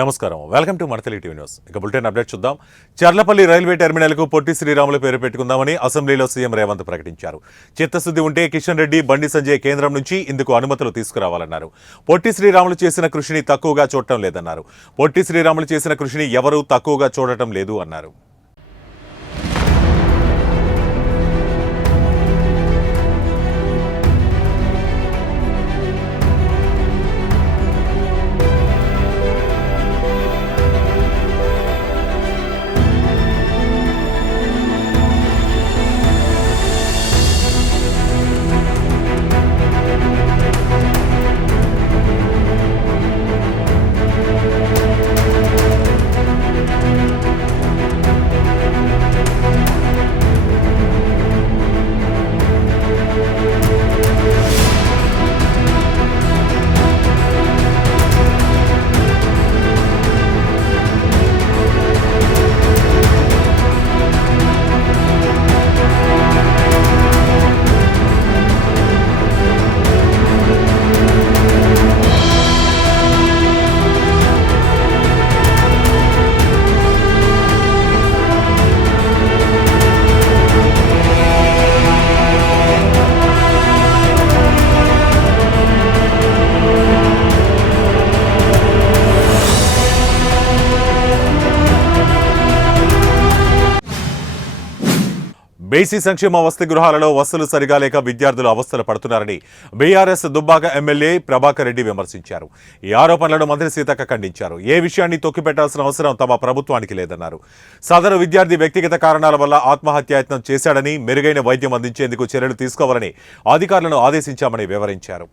నమస్కారం, welcome to మన Telugu TV news. ఇక బులెటిన్ అప్డేట్ చూద్దాం. చర్లపల్లి రైల్వే టెర్మినల్కు పొట్టి శ్రీరాములు పేరు పెట్టుకుందామని అసెంబ్లీలో సీఎం రేవంత్ ప్రకటించారు. చిత్తశుద్ధి ఉంటే కిషన్ రెడ్డి, బండి సంజయ్ కేంద్రం నుంచి ఇందుకు అనుమతులు తీసుకురావాలన్నారు. పొట్టి శ్రీరాములు చేసిన కృషిని తక్కువగా చూడటం లేదన్నారు. పొట్టి శ్రీరాములు చేసిన కృషిని ఎవరూ తక్కువగా చూడటం లేదు అన్నారు. బీసీ సంక్షేమ వసతి గృహాలలో వసతులు సరిగా లేక విద్యార్థులు అవస్థలు పడుతున్నారని బీఆర్ఎస్ దుబ్బాక ఎమ్మెల్యే ప్రభాకర్ రెడ్డి విమర్శించారు. ఈ ఆరోపణలను మంత్రి సీతక్క ఖండించారు. ఏ విషయాన్ని తొక్కిపెట్టాల్సిన అవసరం తమ ప్రభుత్వానికి లేదన్నారు. సదరు విద్యార్థి వ్యక్తిగత కారణాల వల్ల ఆత్మహత్యాయత్నం చేశాడని, మెరుగైన వైద్యం అందించేందుకు చర్యలు తీసుకోవాలని అధికారులను ఆదేశించామని వివరించారు.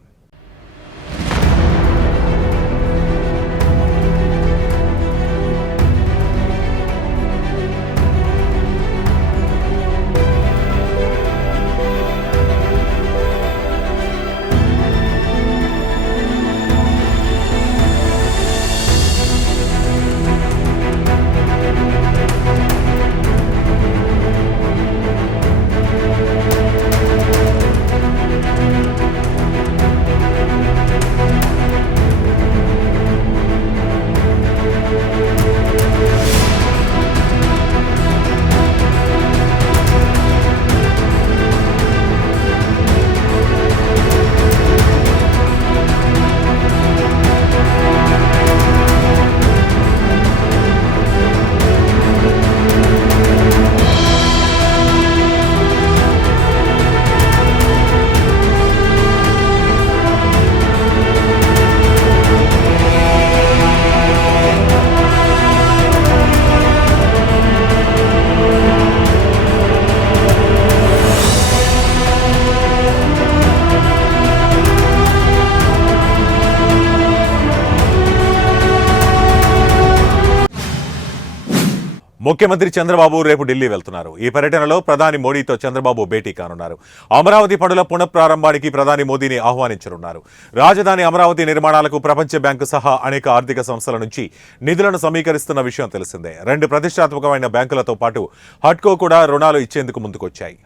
ముఖ్యమంత్రి చంద్రబాబు రేపు ఢిల్లీ వెళ్తున్నారు. ఈ పర్యటనలో ప్రధాని మోడీతో చంద్రబాబు భేటీ కానున్నారు. అమరావతి పనుల పునఃప్రారంభానికి ప్రధాని మోదీని ఆహ్వానించనున్నారు. రాజధాని అమరావతి నిర్మాణాలకు ప్రపంచ బ్యాంకు సహా అనేక ఆర్థిక సంస్థల నుంచి నిధులను సమీకరిస్తున్న విషయం తెలిసిందే. 2 ప్రతిష్టాత్మకమైన బ్యాంకులతో పాటు హడ్కో కూడా రుణాలు ఇచ్చేందుకు ముందుకొచ్చాయి.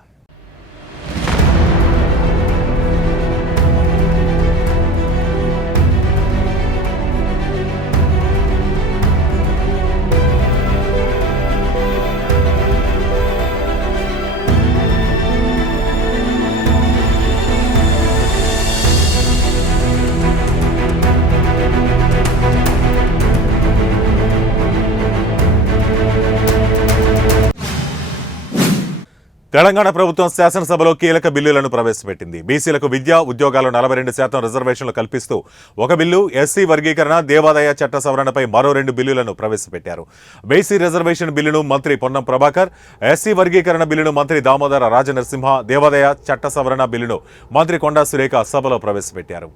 తెలంగాణ ప్రభుత్వం శాసనసభలో కీలక బిల్లులను ప్రవేశపెట్టింది. బీసీలకు విద్య, ఉద్యోగాలు 42% రిజర్వేషన్లు కల్పిస్తూ ఒక బిల్లు, ఎస్సీ వర్గీకరణ, దేవాదాయ చట్ట సవరణపై మరో 2 బిల్లులను ప్రవేశపెట్టారు. బీసీ రిజర్వేషన్ బిల్లును మంత్రి పొన్నం ప్రభాకర్, ఎస్సీ వర్గీకరణ బిల్లును మంత్రి దామోదర రాజనరసింహ, దేవాదాయ చట్ట సవరణ బిల్లును మంత్రి కొండా సురేఖ సభలో ప్రవేశపెట్టారు.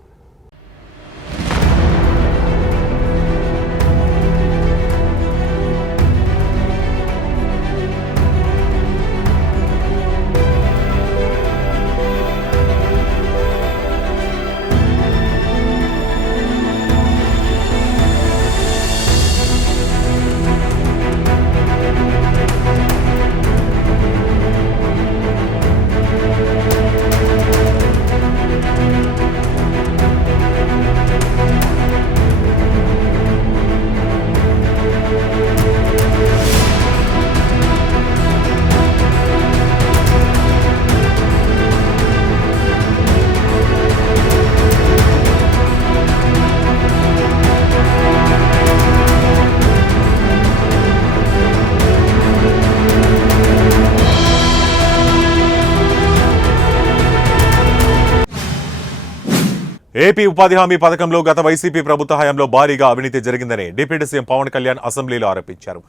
ఏపీ ఉపాధి హామీ పథకంలో గత వైసీపీ ప్రభుత్వ హయాంలో భారీగా అవినీతి జరిగిందని డిప్యూటీ సీఎం పవన్ కళ్యాణ్ అసెంబ్లీలో ఆరోపించారు.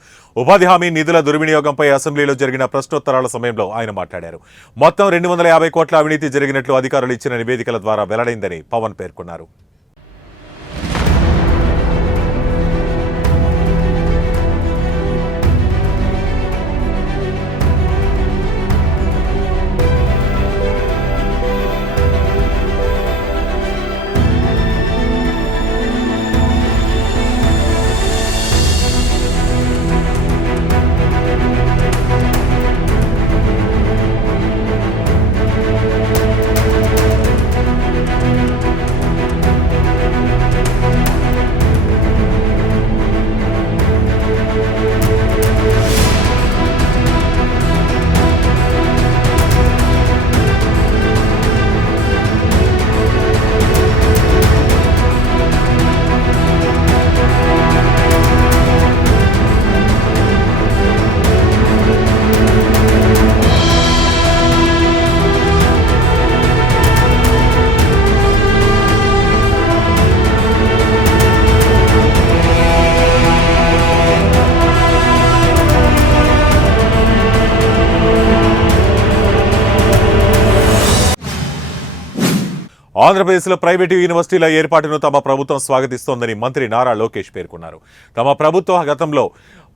ఉపాధి హామీ నిధుల దుర్వినియోగంపై అసెంబ్లీలో జరిగిన ప్రశ్నోత్తరాల సమయంలో ఆయన మాట్లాడారు. మొత్తం 250 కోట్ల అవినీతి జరిగినట్లు అధికారులు ఇచ్చిన నివేదికల ద్వారా వెల్లడైందని పవన్ పేర్కొన్నారు. ఆంధ్రప్రదేశ్లో ప్రైవేటు యూనివర్సిటీల ఏర్పాటును తమ ప్రభుత్వం స్వాగతిస్తోందని మంత్రి నారా లోకేష్ పేర్కొన్నారు. తమ ప్రభుత్వం గతంలో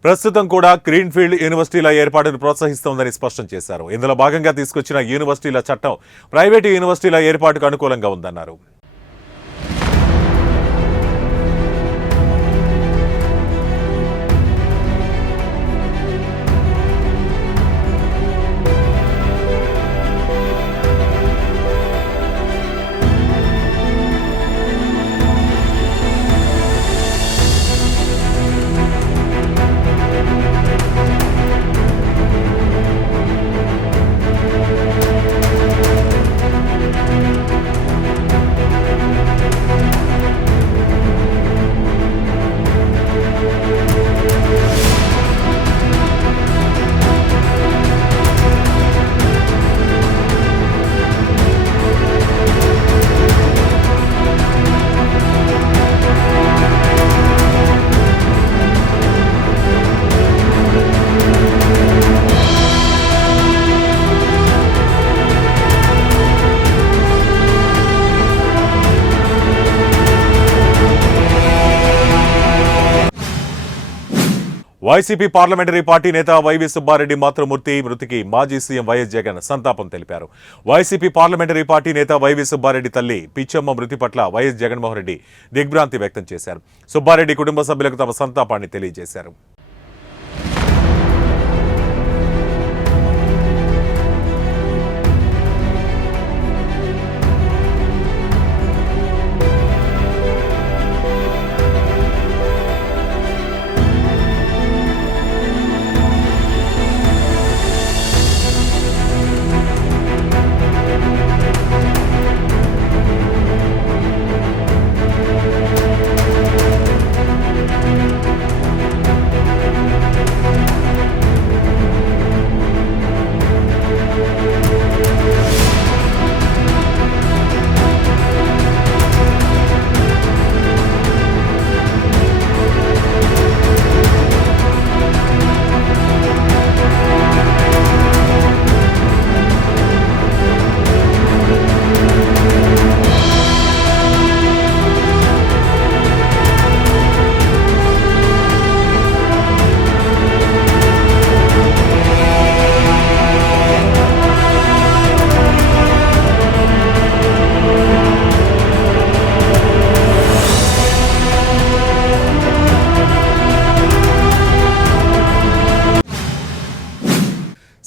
ప్రస్తుతం కూడా గ్రీన్ఫీల్డ్ యూనివర్సిటీల ఏర్పాటును ప్రోత్సహిస్తోందని స్పష్టం చేశారు. ఇందులో భాగంగా తీసుకొచ్చిన యూనివర్సిటీల చట్టం ప్రైవేటు యూనివర్సిటీల ఏర్పాటుకు అనుకూలంగా ఉందన్నారు. వైసీపీ పార్లమెంటరీ పార్టీ నేత వైవి సుబ్బారెడ్డి మాతృమూర్తి మృతికి మాజీ సీఎం వైఎస్ జగన్ సంతాపం తెలిపారు. వైసీపీ పార్లమెంటరీ పార్టీ నేత వైవి సుబ్బారెడ్డి తల్లి పిచ్చమ్మ మృతి పట్ల వైఎస్ జగన్మోహన్ రెడ్డి దిగ్భ్రాంతి వ్యక్తం చేశారు. సుబ్బారెడ్డి కుటుంబ సభ్యులకు తమ సంతాపాన్ని తెలియజేశారు.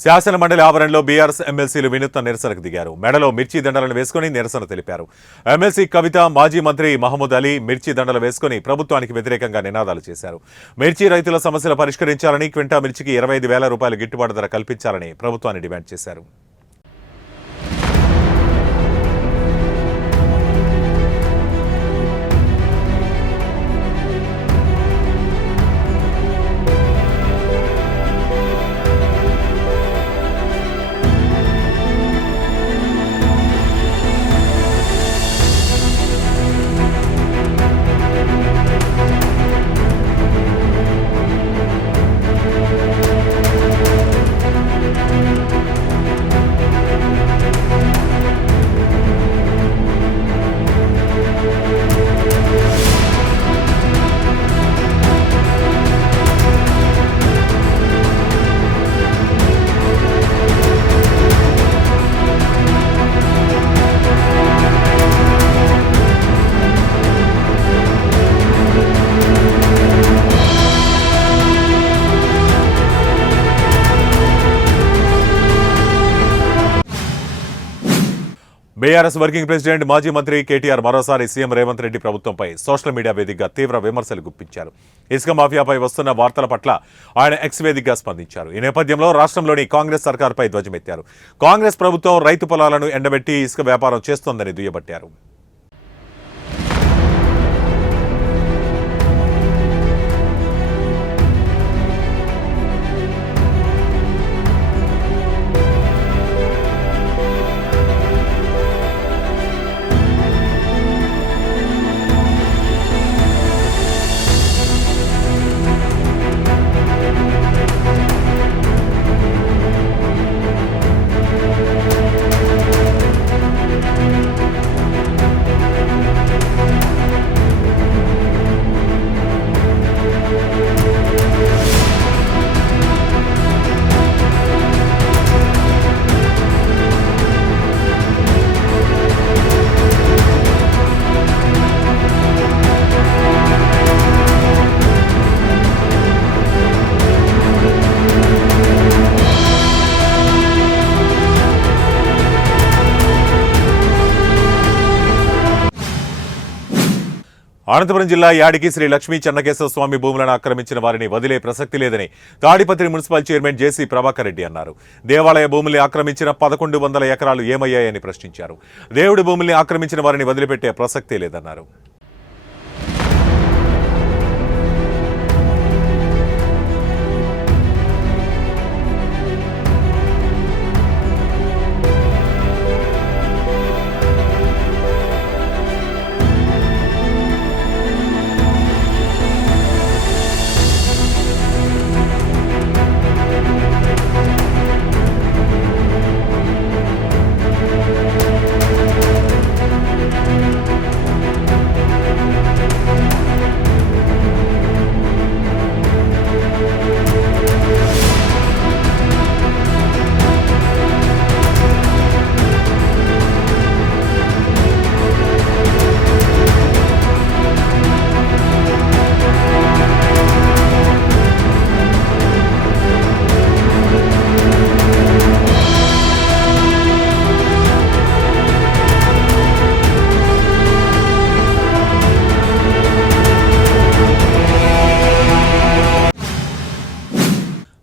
శాసన మండలి ఆవరణలో బీఆర్ఎస్ ఎమ్మెల్సీలు వినూత్న నిరసనకు దిగారు. మెడలో మిర్చి దండలను వేసుకుని నిరసన తెలిపారు. ఎమ్మెల్సీ కవిత, మాజీ మంత్రి మహమూద్ అలీ మిర్చి దండలు వేసుకుని ప్రభుత్వానికి వ్యతిరేకంగా నినాదాలు చేశారు. మిర్చి రైతుల సమస్యలు పరిష్కరించాలని, క్వింటా మిర్చికి 25,000 రూపాయలు గిట్టుబాటు ధర కల్పించాలని ప్రభుత్వాన్ని డిమాండ్ చేశారు. బీఆర్ఎస్ వర్కింగ్ ప్రెసిడెంట్ మాజీ మంత్రి కేటీఆర్ మరోసారి సీఎం రేవంత్ రెడ్డి ప్రభుత్వంపై సోషల్ మీడియా వేదికగా తీవ్ర విమర్శలు గుప్పించారు. ఇసుక మాఫియాపై వస్తున్న వార్తల పట్ల ఆయన ఎక్స్ వేదికగా స్పందించారు. ఈ నేపథ్యంలో రాష్ట్రంలోని కాంగ్రెస్ సర్కార్పై ధ్వజమెత్తారు. కాంగ్రెస్ ప్రభుత్వం రైతు పొలాలను ఎండబెట్టి ఇసుక వ్యాపారం చేస్తోందని దుయ్యబట్టారు. అనంతపురం జిల్లా యాడికి శ్రీ లక్ష్మీ చెన్నకేశవ స్వామి భూములను ఆక్రమించిన వారిని వదిలే ప్రసక్తి లేదని తాడిపత్రి మున్సిపల్ చైర్మన్ జేసీ ప్రభాకర్ రెడ్డి అన్నారు. దేవాలయ భూముల్ని ఆక్రమించిన 1100 ఎకరాలు ఏమయ్యాయని ప్రశ్నించారు. దేవుడి భూముల్ని ఆక్రమించిన వారిని వదిలిపెట్టే ప్రసక్తే లేదన్నారు.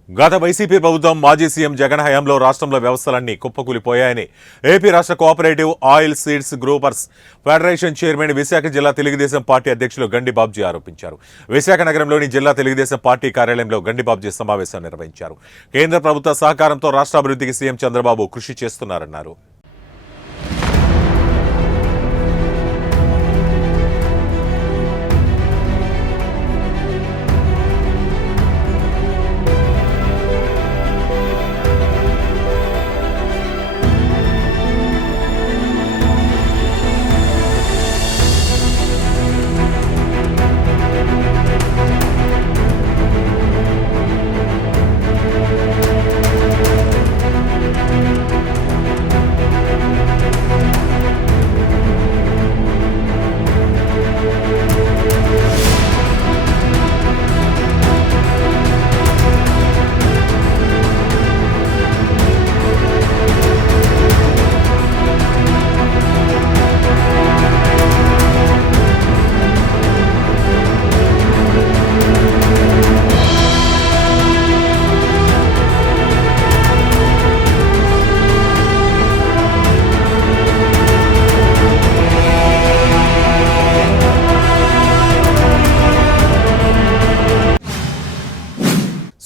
గత వైసీపీ ప్రభుత్వం మాజీ సీఎం జగన్ హయాంలో రాష్ట్రంలో వ్యవస్థలన్నీ కుప్పకూలిపోయాయని ఏపీ రాష్ట్ర cooperative oil seeds growers federation chairman Visakha జిల్లా తెలుగుదేశం పార్టీ అధ్యక్షులు గండి బాబ్జీ ఆరోపించారు. విశాఖ నగరంలోని జిల్లా తెలుగుదేశం పార్టీ కార్యాలయంలో గండి బాబ్జీ సమావేశం నిర్వహించారు. కేంద్ర ప్రభుత్వ సహకారంతో రాష్ట్ర అభివృద్ధికి సీఎం చంద్రబాబు కృషి చేస్తున్నారన్నారు.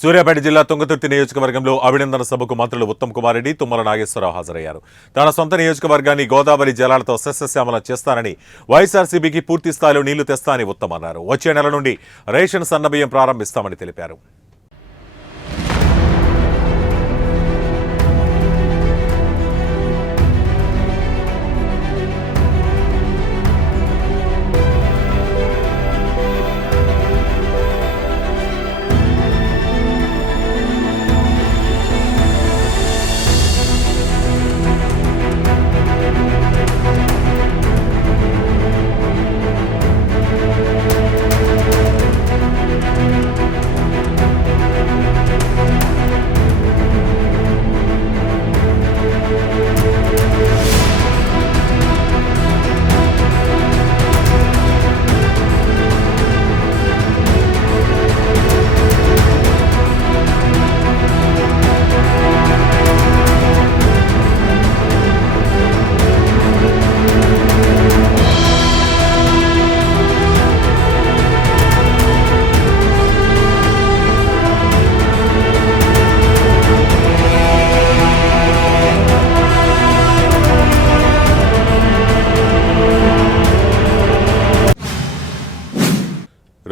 సూర్యాపేట జిల్లా తుంగతుర్తి నియోజకవర్గంలో అభినందన సభకు మంత్రులు ఉత్తమ్ కుమార్ రెడ్డి, తుమ్మల నాగేశ్వరరావు హాజరయ్యారు. తన సొంత నియోజకవర్గాన్ని గోదావరి జలాలతో సస్యశ్యామలం చేస్తానని, వైఎస్ఆర్సీపీకి పూర్తి స్థాయిలో నీళ్లు తెస్తానని ఉత్తమ్ అన్నారు. వచ్చే నెల నుండి రేషన్ సన్నబియ్యం ప్రారంభిస్తామని తెలిపారు.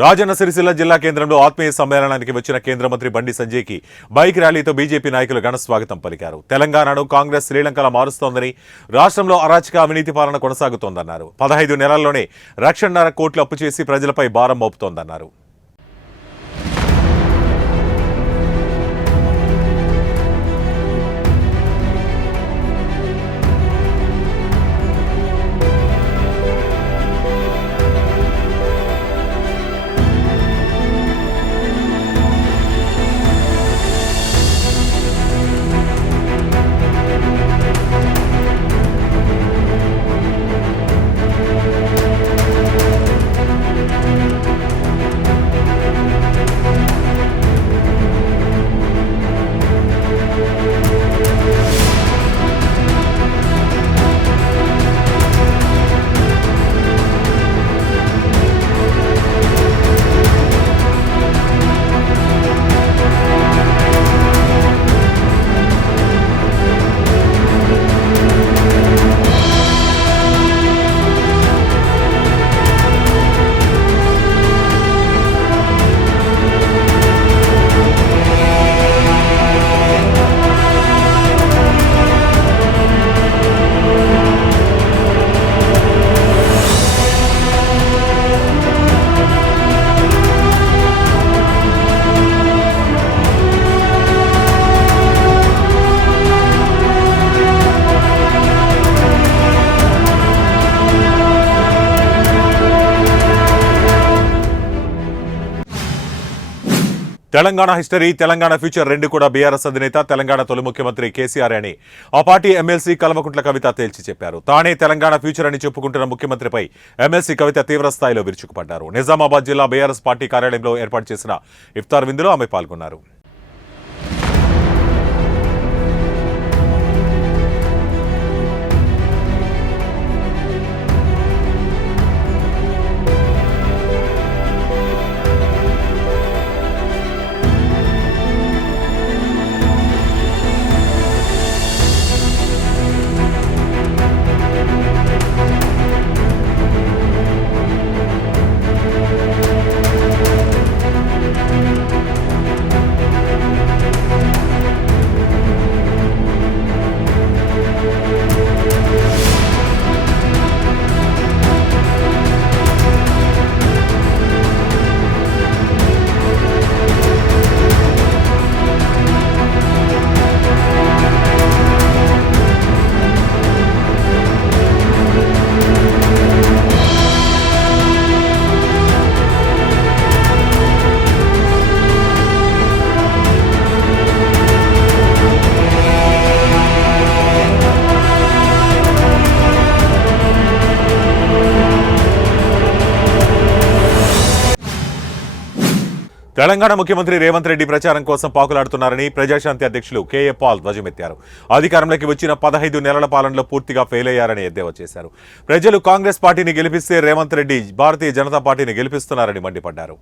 రాజన్న సిరిసిల్ల జిల్లా కేంద్రంలో ఆత్మీయ సమ్మేళనానికి వచ్చిన కేంద్ర మంత్రి బండి సంజయ్కి బైక్ ర్యాలీతో బీజేపీ నాయకులు ఘన స్వాగతం పలికారు. తెలంగాణను కాంగ్రెస్ శ్రీలంకలా మారుస్తోందని, రాష్ట్రంలో అరాచక అవినీతి పాలన కొనసాగుతోందన్నారు. 15 నెలల్లోనే 1,50,000 కోట్లు అప్పు చేసి ప్రజలపై భారం మోపుతోందన్నారు. తెలంగాణ హిస్టరీ, తెలంగాణ ఫ్యూచర్ రెండు కూడా బీఆర్ఎస్ అధినేత, తెలంగాణ తొలి ముఖ్యమంత్రి కేసీఆర్ అని ఆ పార్టీ ఎమ్మెల్సీ కల్వకుంట్ల కవిత తేల్చి చెప్పారు. తానే తెలంగాణ ఫ్యూచర్ అని చెప్పుకుంటున్న ముఖ్యమంత్రిపై ఎమ్మెల్సీ కవిత తీవ్ర స్థాయిలో విరుచుకుపడ్డారు. నిజామాబాద్ జిల్లా బీఆర్ఎస్ పార్టీ కార్యాలయంలో ఏర్పాటు చేసిన ఇఫ్తార్ విందులో ఆమె పాల్గొన్నారు. తెలంగాణ ముఖ్యమంత్రి రేవంత్ రెడ్డి ప్రచారం కోసం పాకులాడుతున్నారని ప్రజాశాంతి అధ్యక్షులు కేఏ పాల్ ధ్వజమెత్తారు. అధికారంలోకి వచ్చిన 15 నెలల పాలనలో పూర్తిగా ఫెయిల్ అయ్యారని ఎద్దేవా చేశారు. ప్రజలు కాంగ్రెస్ పార్టీని గెలిపిస్తే రేవంత్ రెడ్డి భారతీయ జనతా పార్టీని గెలిపిస్తున్నారని మండిపడ్డారు.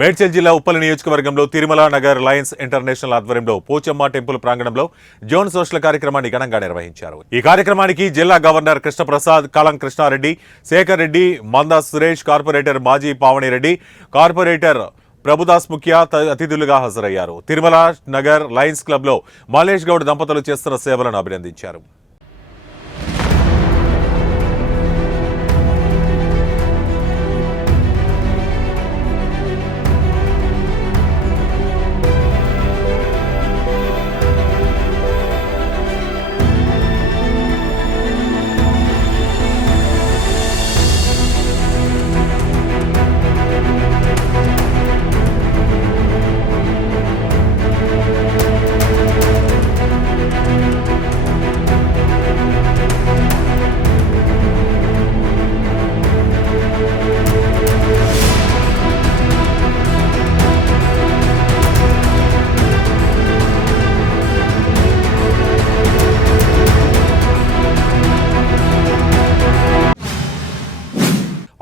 మేడ్చల్ జిల్లా ఉప్పల్ నియోజకవర్గంలో తిరుమల నగర్ లయన్స్ ఇంటర్నేషనల్ ఆధ్వర్యంలో పోచమ్మ టెంపుల్ ప్రాంగణంలో జోన్ సోషల్ కార్యక్రమాన్ని ఘనంగా నిర్వహించారు. ఈ కార్యక్రమానికి జిల్లా గవర్నర్ కృష్ణప్రసాద్, కలం కృష్ణారెడ్డి, శేఖర్ రెడ్డి, మందా సురేష్, కార్పొరేటర్ మాజీ పావణిరెడ్డి, కార్పొరేటర్ ప్రభుదాస్ ముఖ్య అతిథులుగా హాజరయ్యారు. తిరుమల నగర్ లయన్స్ క్లబ్లో మల్లేష్ గౌడ్ దంపతులు చేస్తున్న సేవలను అభినందించారు.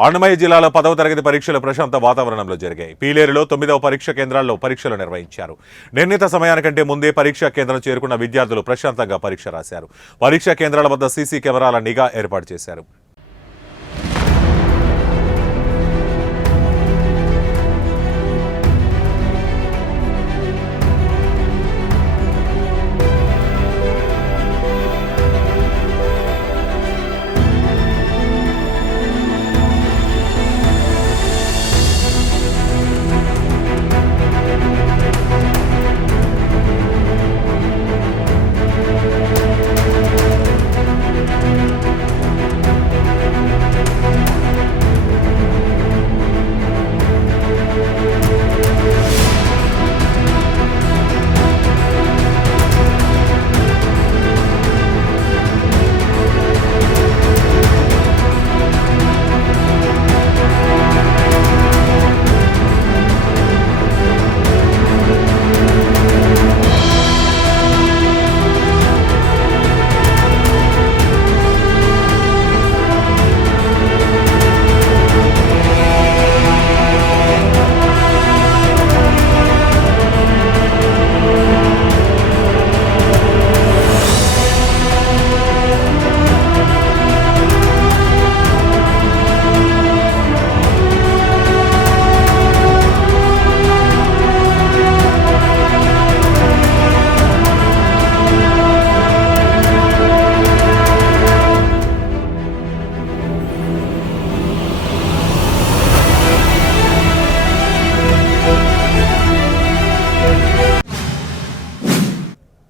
అన్నమయ్య జిల్లాలో 10వ తరగతి పరీక్షలు ప్రశాంత వాతావరణంలో జరిగాయి. పీలేరులో 9వ పరీక్ష కేంద్రాల్లో పరీక్షలు నిర్వహించారు. నిర్ణీత సమయానికంటే ముందే పరీక్షా కేంద్రం చేరుకున్న విద్యార్థులు ప్రశాంతంగా పరీక్ష రాశారు. పరీక్షా కేంద్రాల వద్ద సీసీ కెమెరాల నిఘా ఏర్పాటు చేశారు.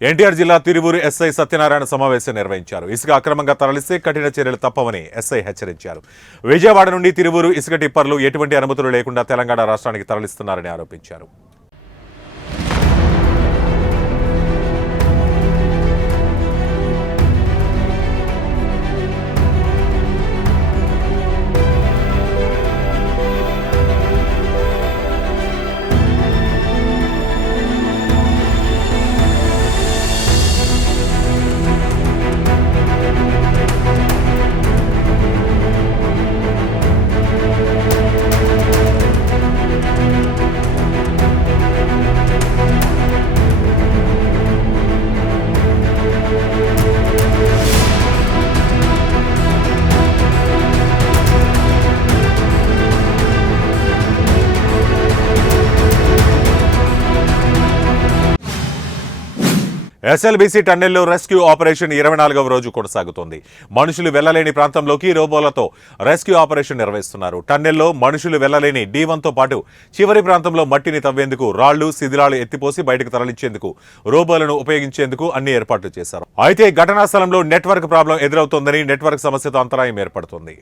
ఎన్టీఆర్ జిల్లా తిరువూరు ఎస్ఐ సత్యనారాయణ సమావేశం నిర్వహించారు. ఇసుక అక్రమంగా తరలిస్తే కఠిన చర్యలు తప్పవని ఎస్ఐ హెచ్చరించారు. విజయవాడ నుండి తిరువూరు ఇసుక టిప్పర్లు ఎటువంటి అనుమతులు లేకుండా తెలంగాణ రాష్ట్రానికి తరలిస్తున్నారని ఆరోపించారు. ఎస్ఎల్బీసీ టన్నెల్లో రెస్క్యూ ఆపరేషన్ 24వ రోజు కొనసాగుతోంది. మనుషులు వెళ్లలేని ప్రాంతంలోకి రోబోలతో రెస్క్యూ ఆపరేషన్ నిర్వహిస్తున్నారు. టన్నెల్లో మనుషులు వెళ్లలేని D1తో పాటు చివరి ప్రాంతంలో మట్టిని తవ్వేందుకు రాళ్లు, శిథిలాలు ఎత్తిపోసి బయటకు తరలించేందుకు రోబోలను ఉపయోగించేందుకు అన్ని ఏర్పాట్లు చేశారు. అయితే ఘటనా స్థలంలో నెట్వర్క్ ప్రాబ్లం ఎదురవుతోందని, నెట్వర్క్ సమస్యతో అంతరాయం ఏర్పడుతోంది.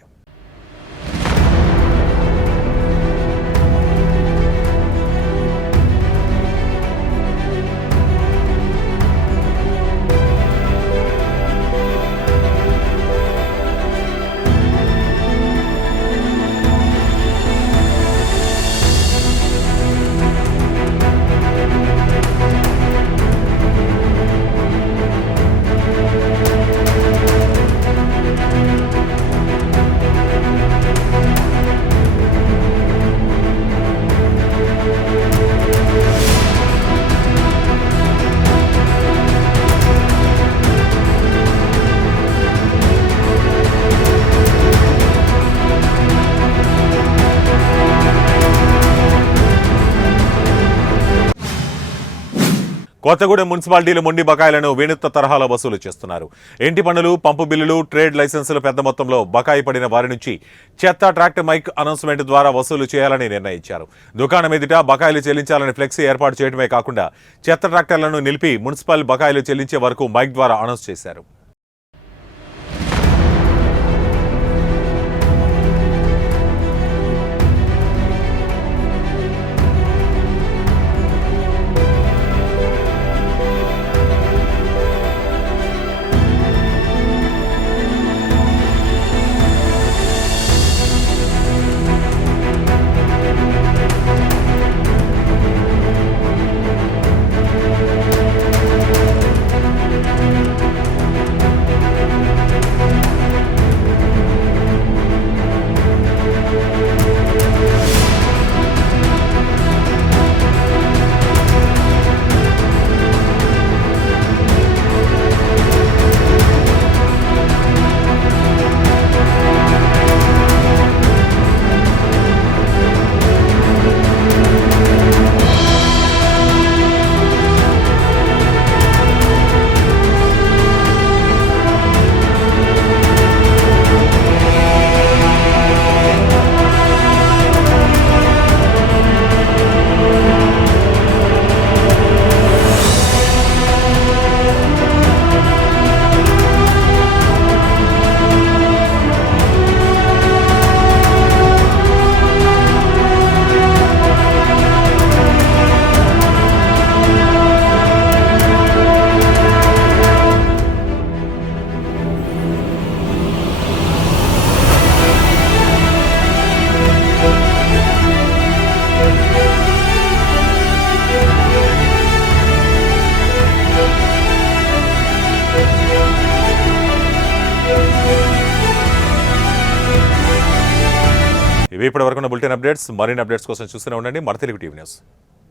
కొత్తగూడెం మున్సిపాలిటీలు మొండి బకాయిలను వినూత్న తరహాలో వసూలు చేస్తున్నారు. ఇంటి పన్నులు, పంపు బిల్లులు, ట్రేడ్ లైసెన్సులు పెద్ద మొత్తంలో బకాయి పడిన వారి నుంచి చెత్త, ట్రాక్టర్ మైక్ అనౌన్స్మెంట్ ద్వారా వసూలు చేయాలని నిర్ణయించారు. దుకాణం ఎదుట బకాయిలు చెల్లించాలని ఫ్లెక్సీ ఏర్పాటు చేయడమే కాకుండా చెత్త ట్రాక్టర్లను నిలిపి మున్సిపల్ బకాయిలు చెల్లించే వరకు మైక్ ద్వారా అనౌన్స్ చేశారు. ఇవి ఇప్పటివరకు బులెటిన్ అప్డేట్స్. మరిన్ని అప్డేట్స్ కోసం చూస్తూనే ఉండండి మన తెలుగు టీవీ న్యూస్.